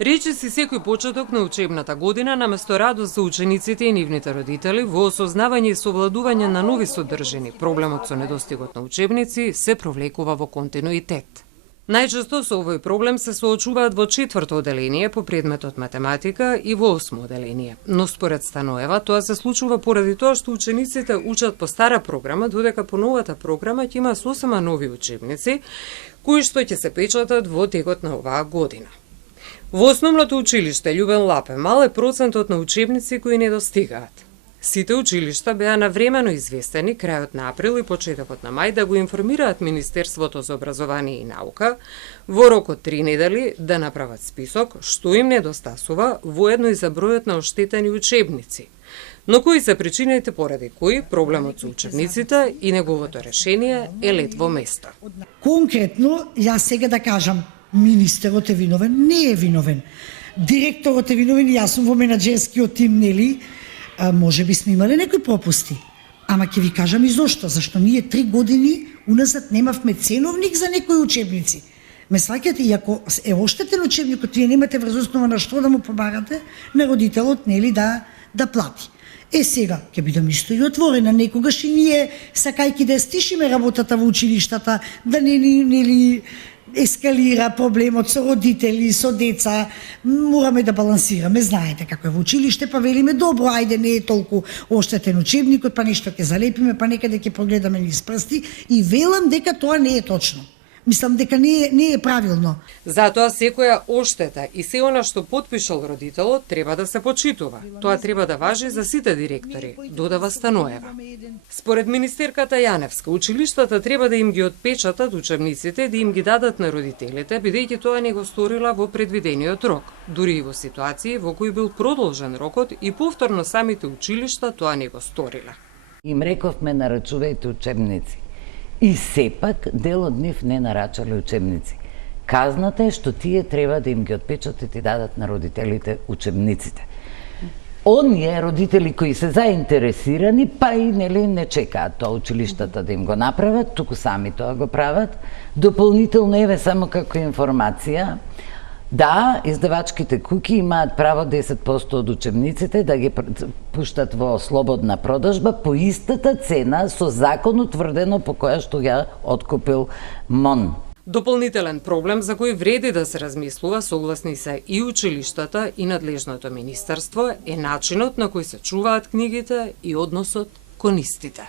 Речиси секој почеток на учебната година наместо радост за учениците и нивните родители во осознавање и совладување на нови содржини, проблемот со недостигот на учебници се провлекува во континуитет. Најчесто со овој проблем се соочуваат во 4-то оделение по предметот математика и во 8-то оделение. Но според Станоева тоа се случува поради тоа што учениците учат по стара програма, додека по новата програма ќе има сосема нови учебници, кои што ќе се печатат во текот на оваа година. Во основното училиште Љубен Лапе мал е процентот на учебници кои недостигаат. Сите училишта беа навремено известени крајот на април и почетокот на мај да го информираат Министерството за образование и наука во рок од 3 недели да направат список што им недостасува, воедно и за бројот на оштетени учебници. Но кои се причините поради кои проблемот со учебниците и неговото решение е лет во место? Конкретно, јас сега да кажам, министерот е виновен, не е виновен. Директорот е виновен, јас сум во менаџерскиот тим, нели? Може би сме имале некои пропусти. Ама ќе ви кажам и зашто ние 3 години уназад немавме ценовник за некои учебници. Ме сваќате, и ако е оштетен учебникот, вие немате врз основа на што да му побарате на родителот, нели, да плати. Сега, ќе бидам исто и отворена, некогаш и ние, сакајки да стишиме работата во училиштата, да нели ескалира проблемот со родители, со деца, мораме да балансираме. Знаете како е во училиште, па велиме добро, ајде не е толку оштетен учебникот, па нешто ќе залепиме, па некаде ќе прогледаме низ прсти, и велам дека тоа не е точно. Мислам дека не е правилно. Затоа секоја оштета и се она што потпишал родителот треба да се почитува. Тоа треба да важи за сите директори, додава Станоева. Според министерката Јаневска, училиштата треба да им ги отпечатат учебниците, да им ги дадат на родителите, бидејќи тоа не го сторила во предвидениот рок, дури и во ситуации во кои бил продолжен рокот и повторно самите училишта тоа не го сторила. Им рековме нарачувајте учебници. И сепак дел од нив не нарачале учебници. Казната е што тие треба да им ги отпечатат и дадат на родителите учебниците. Оние родители кои се заинтересирани, па и не чекаат тоа училиштата да им го направат, туку сами тоа го прават. Дополнително еве само како информација, да, издавачките куќи имаат право 10% од учебниците да ги пуштат во слободна продажба по истата цена со закон утврдено по која што ја откупил МОН. Дополнителен проблем за кој вреди да се размислува, согласни се и училиштата и надлежното министерство, е начинот на кој се чуваат книгите и односот кон истите.